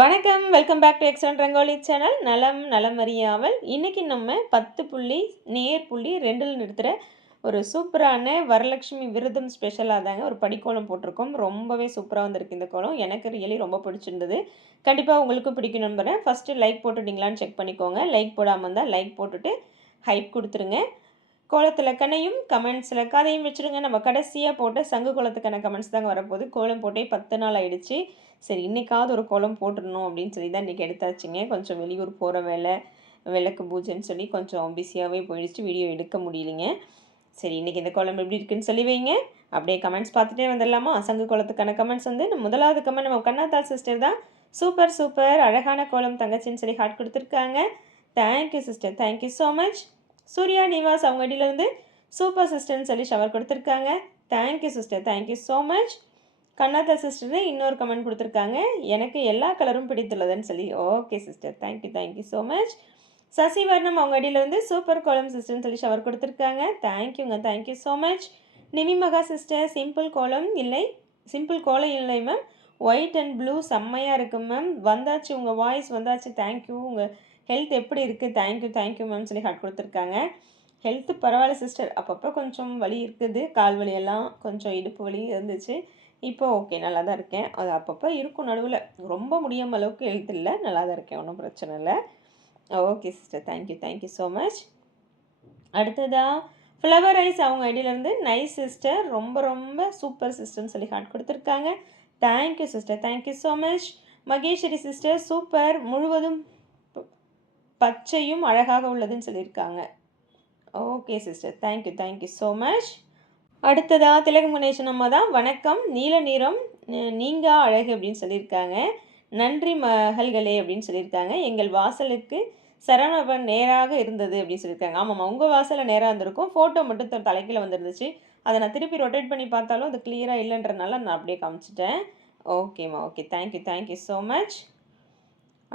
வணக்கம். Welcome back to excellent rangoli channel. நலம் அறியாமல். இன்னைக்கு நம்ம 10 புள்ளி நேர் புள்ளி 2ல் நிறுத்துகிற ஒரு சூப்பரான வரலட்சுமி விரதம் ஸ்பெஷலாக தாங்க ஒரு படிக்கோலம் போட்டிருக்கோம். ரொம்பவே சூப்பராக வந்திருக்கு இந்த கோலம். எனக்கு ரியலி ரொம்ப பிடிச்சிருந்தது. கண்டிப்பாக உங்களுக்கும் பிடிக்கும் நம்புகிறேன். ஃபஸ்ட்டு லைக் போட்டுட்டிங்களான்னு செக் பண்ணிக்கோங்க. லைக் போடாமல் இருந்தால் லைக் போட்டுட்டு ஹைப் கொடுத்துருங்க. கோலத்தில் கண்ணையும் கமெண்ட்ஸில் கதையும் வச்சுருங்க. நம்ம கடைசியாக போட்ட சங்கு கோலத்துக்கான கமெண்ட்ஸ் தாங்க வரப்போகுது. கோலம் போட்டே 10 நாள் ஆகிடுச்சு. சரி இன்றைக்காவது ஒரு கோலம் போட்டுடணும் அப்படின்னு சொல்லி தான் இன்றைக்கி எடுத்தாச்சுங்க. கொஞ்சம் வெளியூர் போகிற வேலை, விளக்கு பூஜைன்னு சொல்லி கொஞ்சம் பிஸியாகவே போயிடுச்சு. வீடியோ எடுக்க முடியலைங்க. சரி இன்றைக்கி இந்த கோலம் எப்படி இருக்குன்னு சொல்லி வைங்க. அப்படியே கமெண்ட்ஸ் பார்த்துட்டே வந்துடலாமா? சங்கு கோலத்துக்கான கமெண்ட்ஸ் வந்து முதலாவது கமெண்ட் நம்ம கண்ணாத்தாள் சிஸ்டர் தான். சூப்பர் சூப்பர் அழகான கோலம் தங்கச்சின்னு சொல்லி ஹார்ட் கொடுத்துருக்காங்க. Thank you sister, thank you so much. Surya Nivas அவங்க அடியிலேருந்து சூப்பர் சிஸ்டர்னு சொல்லி ஷவர் கொடுத்துருக்காங்க. Thank you sister, thank you so much. Kannatha sister இன்னொரு கமெண்ட் கொடுத்துருக்காங்க. எனக்கு எல்லா கலரும் பிடித்துள்ளதுன்னு சொல்லி. Okay sister, thank you, thank you so much. Sasivarnam அவங்க அடியிலேருந்து சூப்பர் கோலம் சிஸ்டர்னு சொல்லி ஷவர் கொடுத்துருக்காங்க. தேங்க்யூங்க, தேங்க்யூ ஸோ மச். நிவி மகா சிஸ்டர் சிம்பிள் கோலம் இல்லை, சிம்பிள் கோலம் இல்லை மேம், ஒயிட் அண்ட் ப்ளூ செம்மையாக இருக்குது மேம். வந்தாச்சு, உங்கள் வாய்ஸ் வந்தாச்சு. தேங்க்யூ. உங்கள் ஹெல்த் எப்படி இருக்குது? தேங்க்யூ, தேங்க்யூ மேம் சொல்லி ஹார்ட் கொடுத்துருக்காங்க. ஹெல்த்து பரவாயில்ல சிஸ்டர். அப்பப்போ கொஞ்சம் வலி இருக்குது, கால் வலியெல்லாம் கொஞ்சம் இடுப்பு வலி இருந்துச்சு. இப்போ ஓகே, நல்லா தான் இருக்கேன். அது அப்பப்போ இருக்கும் நடுவில். ரொம்ப முடியாமல் அளவுக்கு ஹெல்த் இல்லை, நல்லா தான் இருக்கேன், ஒன்றும் பிரச்சனை இல்லை. Okay sister, thank you, thank you so much. அடுத்ததாக ஃப்ளவர் ரைஸ் அவங்க ஐடியிலேருந்து நைஸ் சிஸ்டர், ரொம்ப ரொம்ப சூப்பர் சிஸ்டர்னு சொல்லி ஹார்ட் கொடுத்துருக்காங்க. Thank you sister, thank you so much. Maheswari sister super, முழுவதும் பச்சையும் அழகாக உள்ளதுன்னு சொல்லியிருக்காங்க. Okay sister, thank you, thank you so much. அடுத்ததாக திலகமுனேஷன் அம்மா தான். வணக்கம், நீல நிறம் நீங்கா அழகு அப்படின்னு சொல்லியிருக்காங்க. நன்றி மகள்களே அப்படின்னு சொல்லியிருக்காங்க. எங்கள் வாசலுக்கு சரவணபவன் நேராக இருந்தது அப்படின்னு சொல்லியிருக்காங்க. ஆமாம்மா, உங்கள் வாசலில் நேராக இருந்திருக்கும். ஃபோட்டோ மட்டும் தலைக்கீழ வந்துருந்துச்சு. அதை நான் திருப்பி ரொட்டேட் பண்ணி பார்த்தாலும் அது கிளியராக இல்லைன்றனால நான் அப்படியே காமிச்சிட்டேன். ஓகேம்மா, okay, thank you, thank you so much.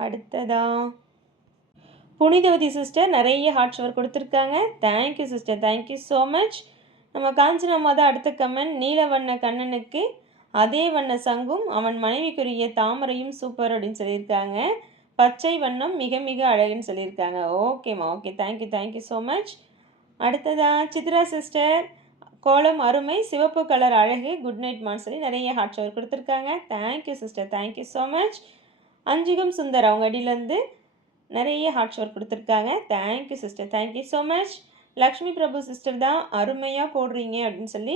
அடுத்ததாக புனிதவதி சிஸ்டர் நிறைய ஹார்ட் ஷவர் கொடுத்துருக்காங்க. Thank you sister, thank you so much. நம்ம காஞ்சனம்மா தான் அடுத்த கமெண்ட். நீல வண்ண கண்ணனுக்கு அதே வண்ண சங்கும் அவன் மனைவிக்குரிய தாமரையும் சூப்பர் அப்படின்னு சொல்லியிருக்காங்க. பச்சை வண்ணம் மிக மிக அழகுன்னு சொல்லியிருக்காங்க. ஓகேம்மா, okay, thank you, thank you so much. அடுத்ததான் சித்ரா சிஸ்டர் கோலம் அருமை, சிவப்பு கலர் அழகு, குட் நைட்மான்னு சொல்லி நிறைய ஹார்ட் ஷவர் கொடுத்துருக்காங்க. Thank you sister, thank you so much. Anjugam Sundar அவங்க அடியிலேருந்து நிறைய ஹார்ட் ஷவர் கொடுத்துருக்காங்க. Thank you sister, thank you so much. Lakshmi Prabhu sister தான் அருமையாக போடுறீங்க அப்படின்னு சொல்லி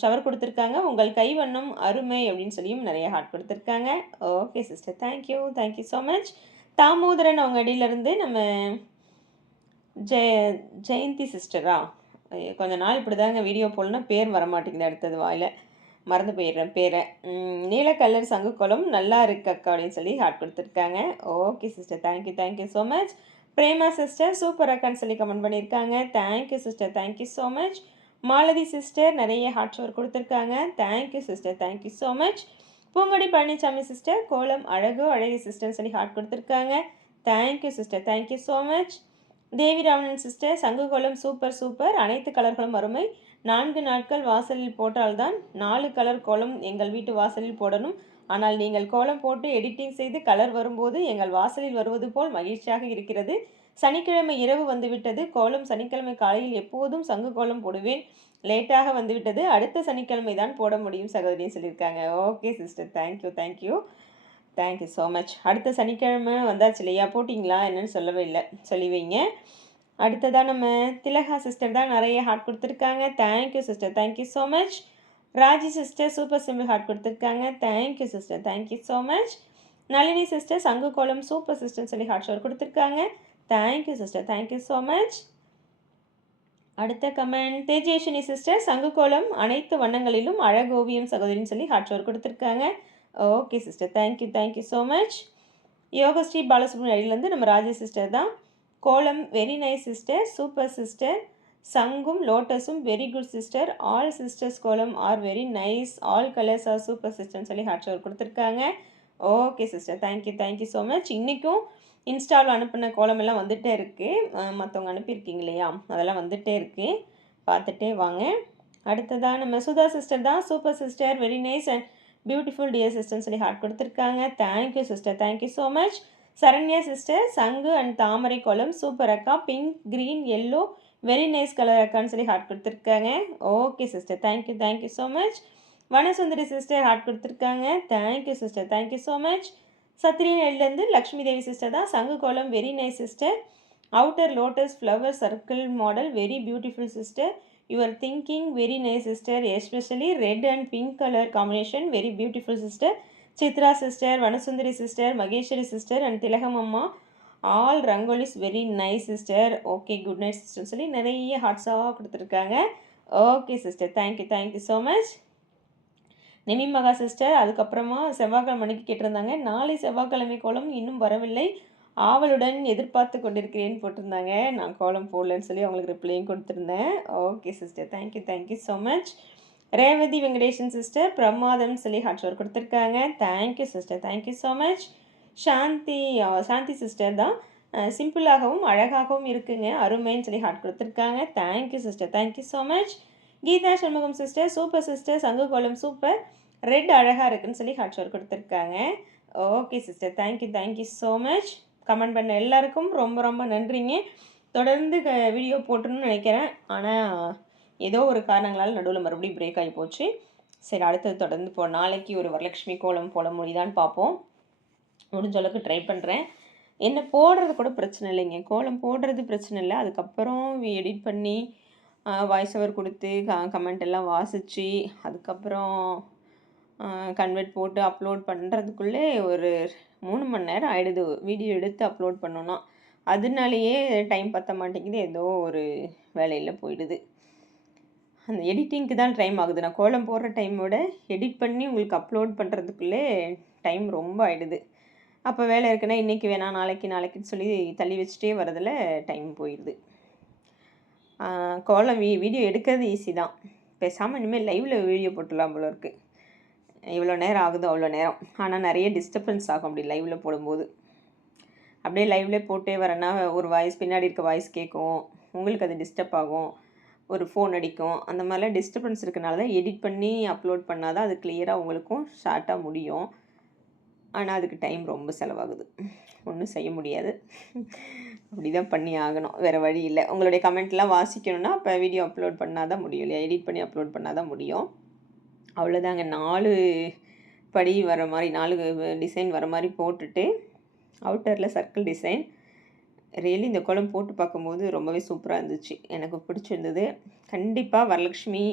ஷவர் கொடுத்துருக்காங்க. உங்கள் கைவண்ணம் அருமை அப்படின்னு சொல்லியும் நிறைய ஹார்ட் கொடுத்துருக்காங்க. Okay sister, thank you, thank you so much. Damodaran அவங்க அடியிலேருந்து நம்ம ஜெயந்தி சிஸ்டரா, கொஞ்ச நாள் இப்படி தாங்க வீடியோ போடலன்னா பேர் வரமாட்டேங்குது, அடுத்தது வாயில் மறந்து போயிடுறேன் பேரை. நீல கலர் சங்குக்கோலம் நல்லா இருக்கு அக்கா அப்படின்னு சொல்லி ஹார்ட் கொடுத்துருக்காங்க. Okay sister, thank you, thank you so much. Prema sister super அக்கான்னு சொல்லி கமெண்ட் பண்ணியிருக்காங்க. Thank you sister, thank you so much. Malathi sister நிறைய ஹார்ட் ஷவர் கொடுத்துருக்காங்க. Thank you sister, thank you so much. Poongodi Palanisamy sister கோலம் அழகு அழகு சிஸ்டர்னு சொல்லி ஹார்ட் கொடுத்துருக்காங்க. Thank you sister, thank you so much. Devi Ravanan sister சங்கு கோலம் சூப்பர் சூப்பர், அனைத்து கலர்களும் அருமை. 4 நாட்கள் வாசலில் போட்டால்தான் 4 கலர் கோலம் எங்கள் வீட்டு வாசலில் போடணும். ஆனால் நீங்கள் கோலம் போட்டு எடிட்டிங் செய்து கலர் வரும்போது எங்கள் வாசலில் வருவது போல் மகிழ்ச்சியாக இருக்கிறது. சனிக்கிழமை இரவு வந்துவிட்டது. கோலம் சனிக்கிழமை காலையில் எப்போதும் சங்கு கோலம் போடுவேன். லேட்டாக வந்துவிட்டது. அடுத்த சனிக்கிழமை தான் போட முடியும் சகோதரின்னு சொல்லியிருக்காங்க. Okay sister, thank you, thank you, thank you so much. அடுத்த சனிக்கிழமை வந்தாச்சு இல்லையா, போட்டிங்களா என்னன்னு சொல்லவே இல்லை, சொல்லி வைங்க. அடுத்ததாக நம்ம திலகா சிஸ்டர் தான் நிறைய ஹார்ட் கொடுத்துருக்காங்க. Thank you sister, thank you so much. Raji sister super simple heart கொடுத்துருக்காங்க. Thank you sister, thank you so much. Nalini sister சங்கு கோலம் சூப்பர் சிஸ்டர்னு சொல்லி ஹார்ட் ஷவர் கொடுத்துருக்காங்க. Thank you sister, thank you so much. அடுத்த கமெண்ட் தேஜேஷினி சிஸ்டர் சங்கு கோலம் அனைத்து வண்ணங்களிலும் அழகு ஓவியம் சகோதரின்னு சொல்லி ஹார்ட் ஷவர் கொடுத்துருக்காங்க. Okay sister, thank you, thank you so much. Yogasri பாலசுப்ரமணியிலேருந்து நம்ம ராஜி சிஸ்டர் தான் கோலம் very nice sister, super sister, சங்கும் லோட்டஸும் very good sister, all sisters kolam are very nice, all colours are super சிஸ்டர்னு சொல்லி ஹார்ட் ஷவர் கொடுத்துருக்காங்க. Okay sister, thank you, thank you so much. இன்றைக்கும் இன்ஸ்டாவில் அனுப்பின கோலம் எல்லாம் வந்துகிட்டே இருக்குது. மற்றவங்க அனுப்பியிருக்கீங்க இல்லையா, அதெல்லாம் வந்துகிட்டே இருக்குது, பார்த்துட்டே வாங்க. அடுத்ததாக நம்ம சுதா சிஸ்டர் தான் super sister very nice and beautiful dear சிஸ்டர்னு சொல்லி ஹார்ட் கொடுத்துருக்காங்க. Thank you sister, thank you so much. Saranya sister, சங்கு அண்ட் தாமரை கோலம் சூப்பர் அக்கா, pink green yellow very nice colour அக்கான்னு சொல்லி ஹார்ட் கொடுத்துருக்காங்க. Okay sister, thank you thank you so much. Vanasundari sister heart கொடுத்துருக்காங்க. Thank you sister, thank you so much. சத்ரியன்லேருந்து லக்ஷ்மி தேவி சிஸ்டர் தான். சங்கு கோலம் very nice sister. Outer lotus flower circle model very beautiful sister. Your thinking very nice sister, especially red and pink colour combination very beautiful sister. Chitra sister, Vanasundari sister, Maheswari sister and Thilagam அம்மா all rangolis very nice sister. Okay good night சிஸ்டர்னு சொல்லி நிறைய ஹார்ட்ஸாக கொடுத்துருக்காங்க. Okay sister, thank you thank you so much. Nimi Maha sister அதுக்கப்புறமா செவ்வாய்க்கிழமை மணிக்கு கேட்டிருந்தாங்க. நாளை செவ்வாய்க்கிழமை கோலம் இன்னும் வரவில்லை, ஆவலுடன் எதிர்பார்த்து கொண்டிருக்கிறேன்னு போட்டிருந்தாங்க. நான் கோலம் போடலன்னு சொல்லி அவங்களுக்கு ரிப்ளையும் கொடுத்துருந்தேன். Okay sister, thank you thank you so much. Revathi Venkatesan sister பிரமாதம்னு சொல்லி ஹார்ட் ஷோர் கொடுத்துருக்காங்க. Thank you sister, thank you so much. Shanthi sister தான். சிம்பிளாகவும் அழகாகவும் இருக்குங்க, அருமைன்னு சொல்லி ஹார்ட் கொடுத்துருக்காங்க. Thank you sister, thank you so much. Geetha Shanmugam sister super sister, சங்கு கோலம் சூப்பர், ரெட் அழகாக இருக்குன்னு சொல்லி ஹார்ட் ஷோர் கொடுத்துருக்காங்க. Okay sister, thank you thank you so much. Comment பண்ண எல்லாருக்கும் ரொம்ப ரொம்ப நன்றிங்க. தொடர்ந்து வீடியோ போட்டுன்னு நினைக்கிறேன், ஆனால் ஏதோ ஒரு காரணங்களால் நடுவில் மறுபடியும் பிரேக் ஆகி போச்சு. சரி, அடுத்தது தொடர்ந்து நாளைக்கு ஒரு வரலட்சுமி கோலம் போட முடியுதான்னு பார்ப்போம். முடிஞ்ச அளவுக்கு ட்ரை பண்ணுறேன். என்ன போடுறது கூட பிரச்சனை இல்லைங்க, கோலம் போடுறது பிரச்சனை இல்லை. அதுக்கப்புறம் எடிட் பண்ணி வாய்ஸ் ஓவர் கொடுத்து கமெண்ட் எல்லாம் வாசித்து அதுக்கப்புறம் கன்வெர்ட் போட்டு அப்லோட் பண்ணுறதுக்குள்ளே ஒரு 3 மணி நேரம் ஆகிடுது. வீடியோ எடுத்து அப்லோட் பண்ணோன்னா அதனாலேயே டைம் பற்ற மாட்டேங்குது, ஏதோ ஒரு வேலையில் போயிடுது. அந்த எடிட்டிங்க்கு தான் டைம் ஆகுது. நான் கோலம் போடுற டைமோட எடிட் பண்ணி உங்களுக்கு அப்லோட் பண்ணுறதுக்குள்ளே டைம் ரொம்ப ஆகிடுது. அப்போ வேலை இருக்குன்னா இன்றைக்கி வேணாம் நாளைக்குன்னு சொல்லி தள்ளி வச்சுட்டே வரதில் டைம் போயிடுது. கோலம் வீடியோ எடுக்கிறது ஈஸி தான், பேசாமல் இனிமேல் லைவில் வீடியோ போட்டுடலாம் போல இருக்குது. இவ்வளோ நேரம் ஆகுது அவ்வளோ நேரம், ஆனால் நிறைய டிஸ்டர்பன்ஸ் ஆகும் அப்படி லைவில் போடும்போது. அப்படியே லைவ்லேயே போட்டே வரேன்னா ஒரு வாய்ஸ் பின்னாடி இருக்க வாய்ஸ் கேட்கும், உங்களுக்கு அது டிஸ்டர்ப் ஆகும், ஒரு ஃபோன் அடிக்கும், அந்த மாதிரிலாம் டிஸ்டர்பன்ஸ் இருக்கனால தான் எடிட் பண்ணி அப்லோட் பண்ணால் தான் அது கிளியராக உங்களுக்கும் ஷார்ட்டாக முடியும். ஆனால் அதுக்கு டைம் ரொம்ப செலவாகுது, ஒன்றும் செய்ய முடியாது. அப்படி தான் பண்ணி ஆகணும், வேறு வழி இல்லை. உங்களுடைய கமெண்ட்லாம் வாசிக்கணுன்னா இப்போ வீடியோ அப்லோட் பண்ணால் தான் முடியும் இல்லையா, எடிட் பண்ணி அப்லோட் பண்ணால் தான் முடியும். அவ்வளோதாங்க. 4 படி வர மாதிரி 4 டிசைன் வர மாதிரி போட்டுட்டு அவுட்டரில் சர்க்கிள் டிசைன். ரியலி இந்த கோலம் போட்டு பார்க்கும்போது ரொம்பவே சூப்பராக இருந்துச்சு, எனக்கு பிடிச்சிருந்தது. கண்டிப்பாக வரலட்சுமி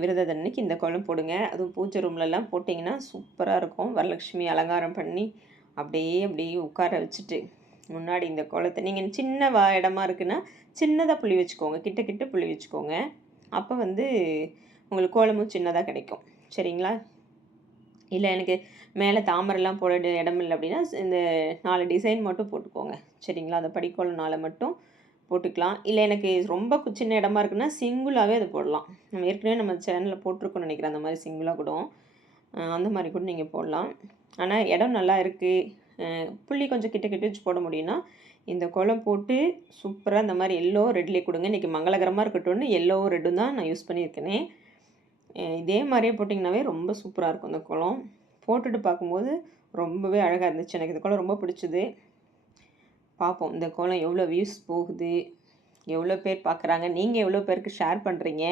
விரதம் அன்னைக்கு இந்த கோலம் போடுங்க. அதுவும் பூஜை ரூம்லலாம் போட்டிங்கன்னா சூப்பராக இருக்கும். வரலட்சுமி அலங்காரம் பண்ணி அப்படியே உட்கார வச்சுட்டு முன்னாடி இந்த கோலத்தை நீங்கள் சின்ன இடமா இருக்குன்னா சின்னதாக புள்ளி வச்சுக்கோங்க, கிட்ட புள்ளி வச்சுக்கோங்க. அப்போ உங்களுக்கு கோலமும் சின்னதாக கிடைக்கும். சரிங்களா? இல்லை எனக்கு மேலே தாமரைலாம் போட இடம் இல்லை அப்படின்னா இந்த 4 டிசைன் மட்டும் போட்டுக்கோங்க. சரிங்களா? அந்த படிக்கோலம் 4 மட்டும் போட்டுக்கலாம். இல்லை எனக்கு ரொம்ப சின்ன இடமா இருக்குன்னா சிங்கிளாகவே அது போடலாம். ஏற்கனவே நம்ம சேனலில் போட்டிருக்கோன்னு நினைக்கிறேன், அந்த மாதிரி சிங்கிளாக கூட அந்த மாதிரி கூட நீங்கள் போடலாம். ஆனால் இடம் நல்லா இருக்குது, புள்ளி கொஞ்சம் கிட்ட வச்சு போட முடியும்னா இந்த கோலம் போட்டு சூப்பராக இந்த மாதிரி எல்லோ ரெட்லேயே கொடுங்க. இன்றைக்கி மங்களகரமாக இருக்கட்டும்னு எல்லோ ரெட்டும் தான் நான் யூஸ் பண்ணியிருக்கேனே. இதே மாதிரியே போட்டிங்கனாவே ரொம்ப சூப்பராக இருக்கும். இந்த கோலம் போட்டுட்டு பார்க்கும்போது ரொம்பவே அழகாக இருந்துச்சு, எனக்கு இந்த கோலம் ரொம்ப பிடிச்சிது. பார்ப்போம் இந்த கோலம் எவ்வளோ வியூஸ் போகுது, எவ்வளோ பேர் பார்க்குறாங்க, நீங்கள் எவ்வளோ பேருக்கு ஷேர் பண்ணுறீங்க,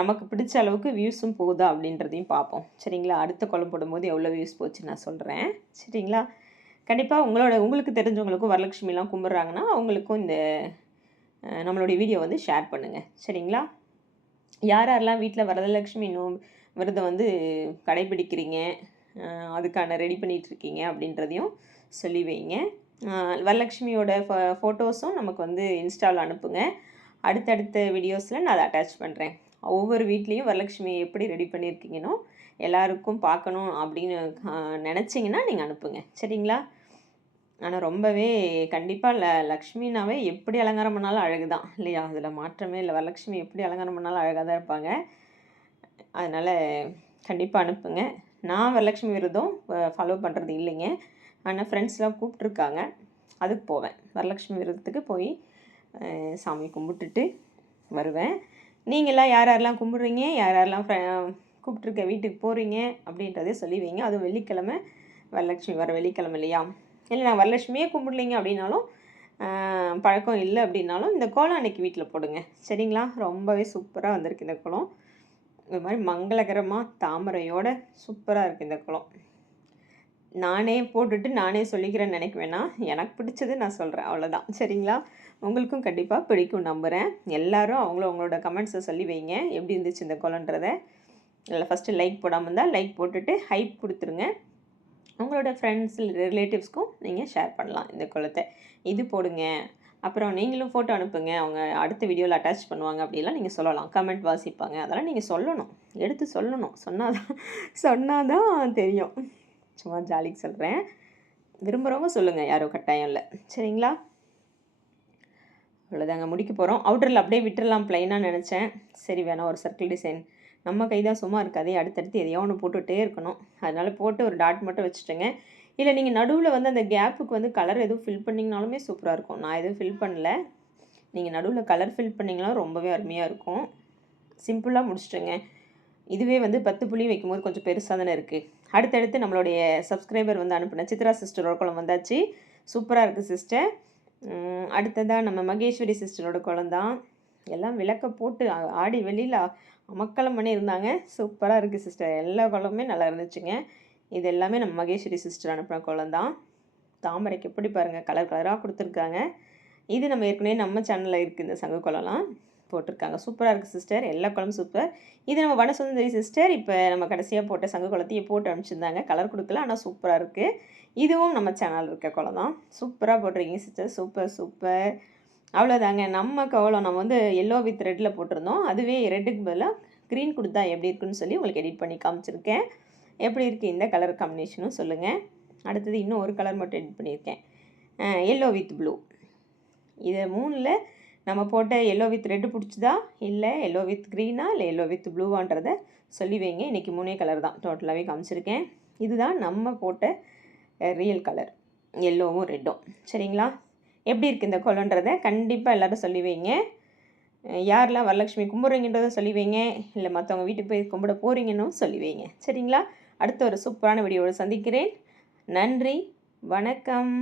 நமக்கு பிடிச்ச அளவுக்கு வியூஸும் போகுதா அப்படின்றதையும் பார்ப்போம். சரிங்களா? அடுத்த கோலம் போடும்போது எவ்வளோ வியூஸ் போச்சு நான் சொல்கிறேன். சரிங்களா? கண்டிப்பாக உங்களுக்கு தெரிஞ்சவங்களுக்கும் வரலட்சுமிலாம் கும்பிட்றாங்கன்னா அவங்களுக்கும் இந்த நம்மளுடைய வீடியோ ஷேர் பண்ணுங்கள். சரிங்களா? யாரெல்லாம் வீட்டில் வரலட்சுமி விரதம் கடைபிடிக்கிறீங்க, அதுக்கான ரெடி பண்ணிகிட்ருக்கீங்க அப்படின்றதையும் சொல்லி வைங்க. வரலட்சுமியோட ஃபோட்டோஸும் நமக்கு இன்ஸ்டாவில் அனுப்புங்க. அடுத்தடுத்த வீடியோஸில் நான் அதை அட்டாச் பண்ணுறேன். ஒவ்வொரு வீட்லேயும் வரலட்சுமி எப்படி ரெடி பண்ணியிருக்கீங்கன்னோ எல்லாருக்கும் பார்க்கணும் அப்படின்னு நினச்சிங்கன்னா நீங்கள் அனுப்புங்க. சரிங்களா? ஆனால் ரொம்பவே கண்டிப்பாக லக்ஷ்மினாவே எப்படி அலங்காரம் பண்ணாலும் அழகு தான் இல்லையா, அதில் மாற்றமே இல்லை. வரலட்சுமி எப்படி அலங்காரம் பண்ணாலும் அழகாக தான் இருப்பாங்க. அதனால் கண்டிப்பாக அனுப்புங்க. நான் வரலட்சுமி விரதம் ஃபாலோ பண்ணுறது இல்லைங்க, ஆனால் ஃப்ரெண்ட்ஸ்லாம் கூப்பிட்ருக்காங்க, அதுக்கு போவேன். வரலட்சுமி விரதத்துக்கு போய் சாமி கும்பிட்டுட்டு வருவேன். நீங்களாம் யாரெல்லாம் கும்பிட்றீங்க, யாரெல்லாம் கூப்பிட்ருக்க வீட்டுக்கு போகிறீங்க அப்படின்றதே சொல்லி வைங்க. அதுவும் வெள்ளிக்கிழமை வரலட்சுமி வர வெள்ளிக்கிழமை இல்லையா? இல்லை நான் வரலட்சுமியே கும்பிடலைங்க அப்படின்னாலும் பழக்கம் இல்லை அப்படின்னாலும் இந்த கோலம் அன்றைக்கி வீட்டில் போடுங்க. சரிங்களா? ரொம்பவே சூப்பராக வந்திருக்கு இந்த கோலம். இது மாதிரி மங்களகரமாக தாமரையோட சூப்பராக இருக்குது இந்த கோலம். நானே போட்டுட்டு நானே சொல்லிக்கிறேன்னு நினைக்க வேணாம். எனக்கு பிடிச்சது நான் சொல்கிறேன், அவ்வளோதான். சரிங்களா? உங்களுக்கும் கண்டிப்பாக பிடிக்கும் நம்புகிறேன். எல்லோரும் அவங்களோட கமெண்ட்ஸை சொல்லி வைங்க, எப்படி இருந்துச்சு இந்த கோலன்றதை. இல்லை ஃபஸ்ட்டு லைக் போடாமல் இருந்தால் லைக் போட்டுட்டு ஹைப் கொடுத்துருங்க. உங்களோட ஃப்ரெண்ட்ஸ் ரிலேட்டிவ்ஸ்க்கும் நீங்கள் ஷேர் பண்ணலாம் இந்த கோலத்தை. இது போடுங்க, அப்புறம் நீங்களும் ஃபோட்டோ அனுப்புங்க, அவங்க அடுத்த வீடியோவில் அட்டாச் பண்ணுவாங்க அப்படிலாம் நீங்கள் சொல்லலாம். கமெண்ட் வாசிப்பாங்க, அதெல்லாம் நீங்கள் சொல்லணும், எடுத்து சொல்லணும். சொன்னால் தான் தெரியும். சும்மா ஜாலிக்கு சொல்கிறேன். விரும்புகிறவங்க சொல்லுங்கள், யாரும் கட்டாயம் இல்லை. சரிங்களா? அவ்வளோதாங்க, முடிக்க போகிறோம். அவுட்டரில் அப்படியே விட்டுடலாம் ப்ளைனாக நினச்சேன். சரி வேணாம், ஒரு சர்க்கிள் டிசைன் நம்ம கை தான் சும்மா இருக்காதே, அடுத்தடுத்து எதையோ ஒன்று போட்டுகிட்டே இருக்கணும். அதனால் போட்டு ஒரு டாட் மட்டும் வச்சுட்டேங்க. இல்லை நீங்கள் நடுவில் வந்து அந்த கேப்புக்கு வந்து கலர் எதுவும் ஃபில் பண்ணிங்கனாலுமே சூப்பராக இருக்கும். நான் எதுவும் ஃபில் பண்ணல. நீங்கள் நடுவில் கலர் ஃபில் பண்ணிங்கனாலும் ரொம்பவே அருமையாக இருக்கும். சிம்பிளாக முடிச்சிட்டேங்க. இதுவே வந்து 10 புள்ளி வைக்கும்போது கொஞ்சம் பெருசாக தானே இருக்குது. அடுத்தடுத்து நம்மளுடைய சப்ஸ்கிரைபர் வந்து அனுப்பின சித்ரா சிஸ்டரோட கோலம் வந்தாச்சு. சூப்பராக இருக்குது சிஸ்டர். அடுத்ததாக நம்ம மகேஸ்வரி சிஸ்டரோட கோலம் தான். எல்லாம் விளக்க போட்டு ஆடி வெளியில் அமக்கலம் பண்ணியிருந்தாங்க. சூப்பராக இருக்குது சிஸ்டர். எல்லா கோலமுமே நல்லா இருந்துச்சுங்க. இது எல்லாமே நம்ம மகேஸ்வரி சிஸ்டர் அனுப்பின கோலம் தான். தாமரைக்கு எப்படி பாருங்கள், கலர் கலராக கொடுத்துருக்காங்க. இது நம்ம ஏற்கனவே நம்ம சேனலில் இருக்குது, இந்த சங்க கோலம்லாம் போட்டிருக்காங்க. சூப்பராக இருக்குது சிஸ்டர். எல்லா கோலமும் சூப்பர். இது நம்ம வனசுந்தரி சிஸ்டர் இப்போ நம்ம கடைசியாக போட்ட சங்க கோலத்தையே போட்டு அனுப்பிச்சிருந்தாங்க. கலர் கொடுக்கல, ஆனால் சூப்பராக இருக்குது. இதுவும் நம்ம சேனல் இருக்க கோலம் தான். சூப்பராக போட்டிருக்கீங்க சிஸ்டர். Super super. அவ்வளோதாங்க நம்ம கோலம். நம்ம வந்து எல்லோ வித் ரெட்டில் போட்டிருந்தோம். அதுவே ரெட்டுக்கு பதிலாக க்ரீன் கொடுத்தா எப்படி இருக்குன்னு சொல்லி உங்களுக்கு எடிட் பண்ணி காமிச்சிருக்கேன். எப்படி இருக்குது இந்த கலர் காம்பினேஷனும் சொல்லுங்கள். அடுத்தது இன்னும் ஒரு கலர் மட்டும் எடிட் பண்ணியிருக்கேன், எல்லோ வித் ப்ளூ. இது 3ல் நம்ம போட்ட எல்லோ வித் ரெட்டு பிடிச்சிதா, இல்லை எல்லோ வித் க்ரீனா, இல்லை எல்லோ வித் ப்ளூவான்றதை சொல்லி வைங்க. இன்றைக்கி 3 கலர் தான் டோட்டலாகவே காமிச்சிருக்கேன். இதுதான் நம்ம போட்ட ரியல் கலர், எல்லோவும் ரெட்டும். சரிங்களா? எப்படி இருக்குது இந்த கோலன்றதை கண்டிப்பாக எல்லோரும் சொல்லி வைங்க. யாரெல்லாம் வரலட்சுமி கும்பிட்றீங்கன்றதை சொல்லி வைங்க. இல்லை மற்றவங்க வீட்டுக்கு போய் கும்பிட போகிறீங்கன்னு சொல்லி வைங்க. சரிங்களா? அடுத்த ஒரு சூப்பரான வீடியோவோடு சந்திக்கிறேன். நன்றி, வணக்கம்.